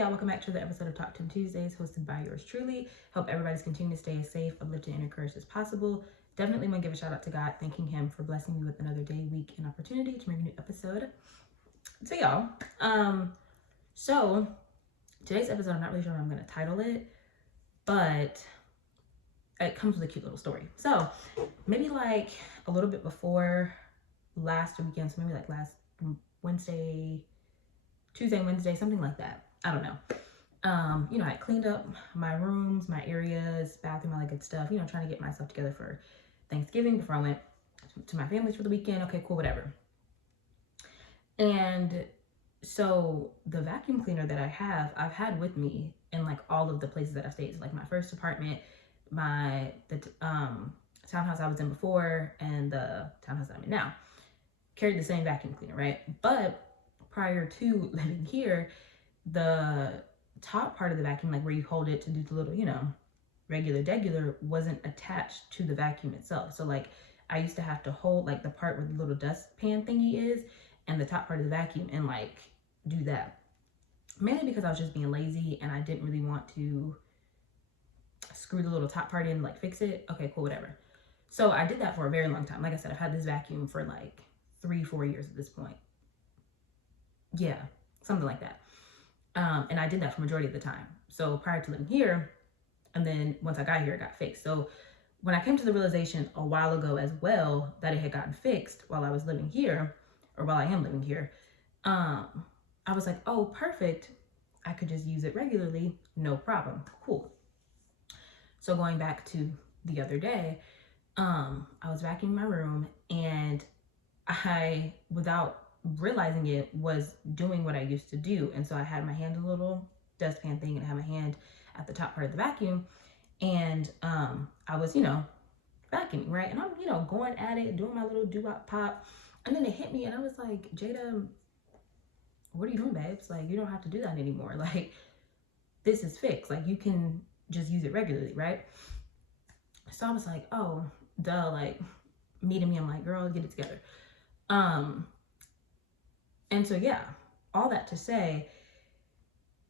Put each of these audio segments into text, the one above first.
y'all? Welcome back to the episode of Talk to 'em Tuesdays, hosted by yours truly. Hope everybody's continuing to stay as safe, uplifted, and encouraged as possible. Definitely want to give a shout out to God, thanking Him for blessing me with another day, week, and opportunity to bring a new episode to y'all. So today's episode, I'm not really sure what I'm going to title it, but it comes with a cute little story. So maybe like a little bit before last weekend, so maybe like last Tuesday, Wednesday, something like that. I don't know. I cleaned up my rooms, my areas, bathroom, all that good stuff, trying to get myself together for Thanksgiving before I went to my family's for the weekend. Okay, cool, whatever. And so the vacuum cleaner that I've had with me in like all of the places that I've stayed. So like my first apartment, the townhouse I was in before, and the townhouse I'm in now, carried the same vacuum cleaner, right? But prior to living here, the top part of the vacuum, like where you hold it to do the little, regular, wasn't attached to the vacuum itself. So like I used to have to hold like the part where the little dustpan thingy is and the top part of the vacuum and like do that. Mainly because I was just being lazy and I didn't really want to screw the little top part in and like fix it. Okay, cool, whatever. So I did that for a very long time. Like I said, I've had this vacuum for like 3-4 years at this point. Yeah, something like that. And I did that for majority of the time. So prior to living here, and then once I got here, it got fixed. So when I came to the realization a while ago as well that it had gotten fixed while I was living here, or while I am living here, I was like, oh, perfect. I could just use it regularly, no problem. Cool. So going back to the other day, I was vacuuming my room and I, without realizing it, was doing what I used to do. And so I had my hand in a little dustpan thing and I had my hand at the top part of the vacuum. And I was, vacuuming, right? And I'm, going at it, doing my little doo-wop pop. And then it hit me and I was like, Jada, what are you doing, babes? Like, you don't have to do that anymore. Like, this is fixed. Like, you can just use it regularly, right? So I was like, oh, duh, like, meeting me, I'm like, girl, get it together. And so, yeah, all that to say,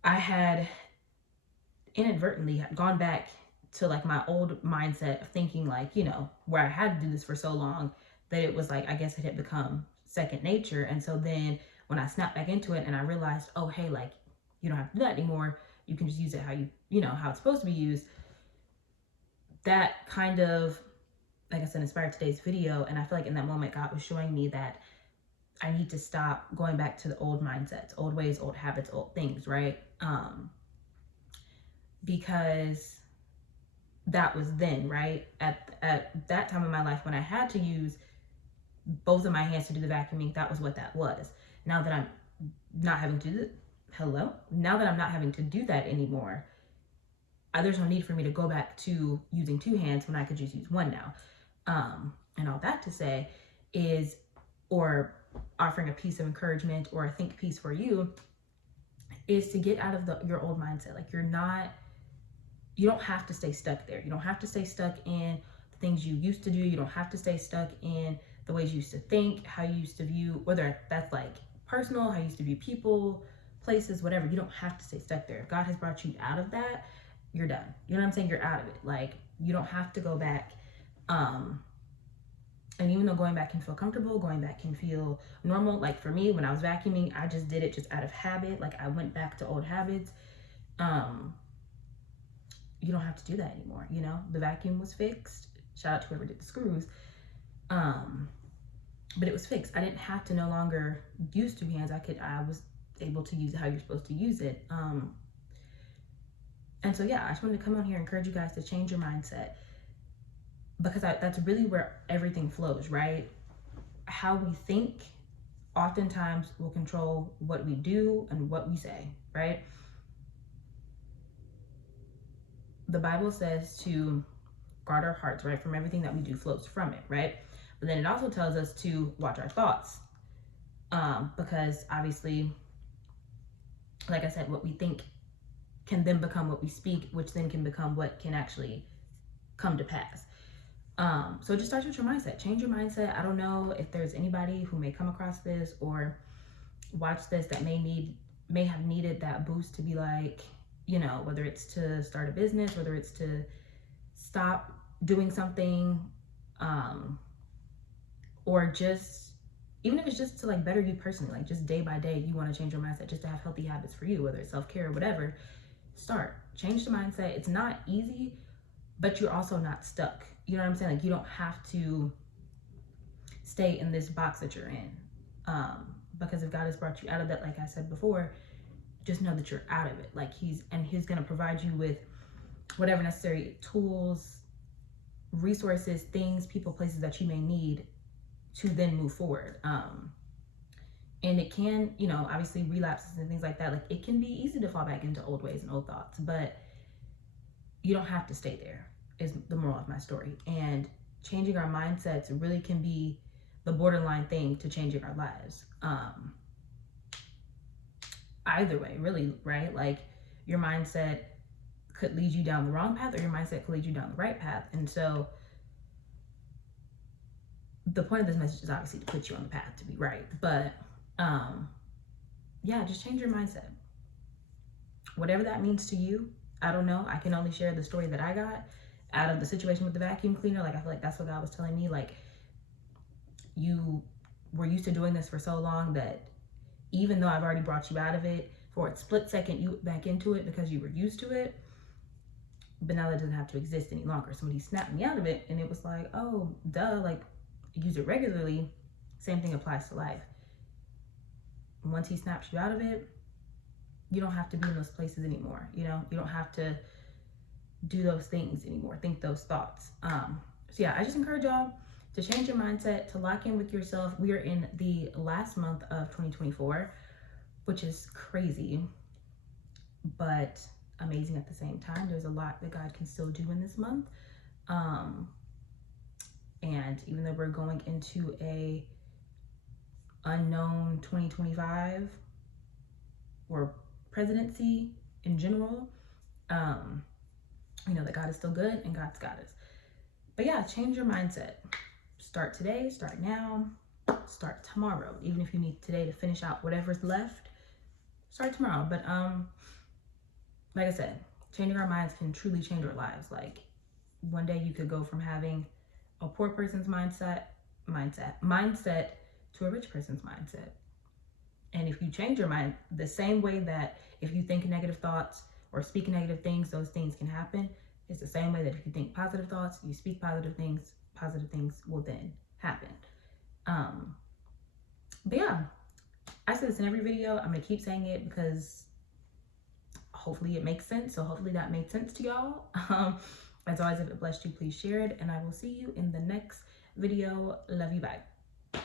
I had inadvertently gone back to like my old mindset of thinking like, where I had to do this for so long that it was like, I guess it had become second nature. And so then when I snapped back into it and I realized, oh, hey, like, you don't have to do that anymore. You can just use it how how it's supposed to be used. That kind of, like I said, inspired today's video. And I feel like in that moment, God was showing me that I need to stop going back to the old mindsets, old ways, old habits, old things, right? Because that was then, right? At that time in my life when I had to use both of my hands to do the vacuuming, that was what that was. Now that I'm not having to do now that I'm not having to do that anymore, there's no need for me to go back to using two hands when I could just use one now. And all that to say is, or offering a piece of encouragement or a think piece for you, is to get out of your old mindset. Like you don't have to stay stuck there. You don't have to stay stuck in the things you used to do. You don't have to stay stuck in the ways you used to think, how you used to view, whether that's like personal, how you used to view people, places, whatever. You don't have to stay stuck there. If God has brought you out of that, you're done. You know what I'm saying? You're out of it. Like, you don't have to go back. And even though going back can feel comfortable, going back can feel normal. Like for me, when I was vacuuming, I just did it just out of habit. Like I went back to old habits. You don't have to do that anymore. The vacuum was fixed. Shout out to whoever did the screws. But it was fixed. I didn't have to no longer use two hands. I was able to use it how you're supposed to use it. And so, yeah, I just wanted to come on here and encourage you guys to change your mindset, because that's really where everything flows, right? How we think oftentimes will control what we do and what we say, right? The Bible says to guard our hearts, right? From everything that we do flows from it, right? But then it also tells us to watch our thoughts, because obviously, like I said, what we think can then become what we speak, which then can become what can actually come to pass. So it just starts with your mindset. Change your mindset. I don't know if there's anybody who may come across this or watch this that may need may have needed that boost to be like, you know, whether it's to start a business, whether it's to stop doing something, or just, even if it's just to like better you personally, like just day by day, you want to change your mindset just to have healthy habits for you, whether it's self-care or whatever. Start, change the mindset. It's not easy, but you're also not stuck. You know what I'm saying? Like, you don't have to stay in this box that you're in. Because if God has brought you out of that, like I said before, just know that you're out of it. Like, he's going to provide you with whatever necessary tools, resources, things, people, places that you may need to then move forward. And it can, you know, obviously relapses and things like that, like it can be easy to fall back into old ways and old thoughts, but you don't have to stay there, is the moral of my story. And changing our mindsets really can be the borderline thing to changing our lives. Either way, really, right? Like, your mindset could lead you down the wrong path, or your mindset could lead you down the right path. And so the point of this message is obviously to put you on the path to be right. But yeah, just change your mindset. Whatever that means to you, I don't know. I can only share the story that I got out of the situation with the vacuum cleaner. Like, I feel like that's what God was telling me. Like, you were used to doing this for so long that even though I've already brought you out of it, for a split second you went back into it because you were used to it. But now that doesn't have to exist any longer. Somebody snapped me out of it, and it was like, oh, duh, like, use it regularly. Same thing applies to life. Once he snaps you out of it, you don't have to be in those places anymore. You know, you don't have to do those things anymore, think those thoughts. So yeah, I just encourage y'all to change your mindset, to lock in with yourself. We are in the last month of 2024, which is crazy, but amazing at the same time. There's a lot that God can still do in this month. And even though we're going into a unknown 2025 or presidency in general, you know that God is still good and God's got us. But yeah, change your mindset. Start today, start now, start tomorrow. Even if you need today to finish out whatever's left, start tomorrow. But like I said, changing our minds can truly change our lives. Like, one day you could go from having a poor person's mindset to a rich person's mindset. And if you change your mind the same way that if you think negative thoughts or speak negative things, those things can happen. It's the same way that if you think positive thoughts, you speak positive things will then happen. But yeah, I say this in every video. I'm gonna keep saying it because hopefully it makes sense. So hopefully that made sense to y'all. As always, if it blessed you, please share it, and I will see you in the next video. Love you, bye.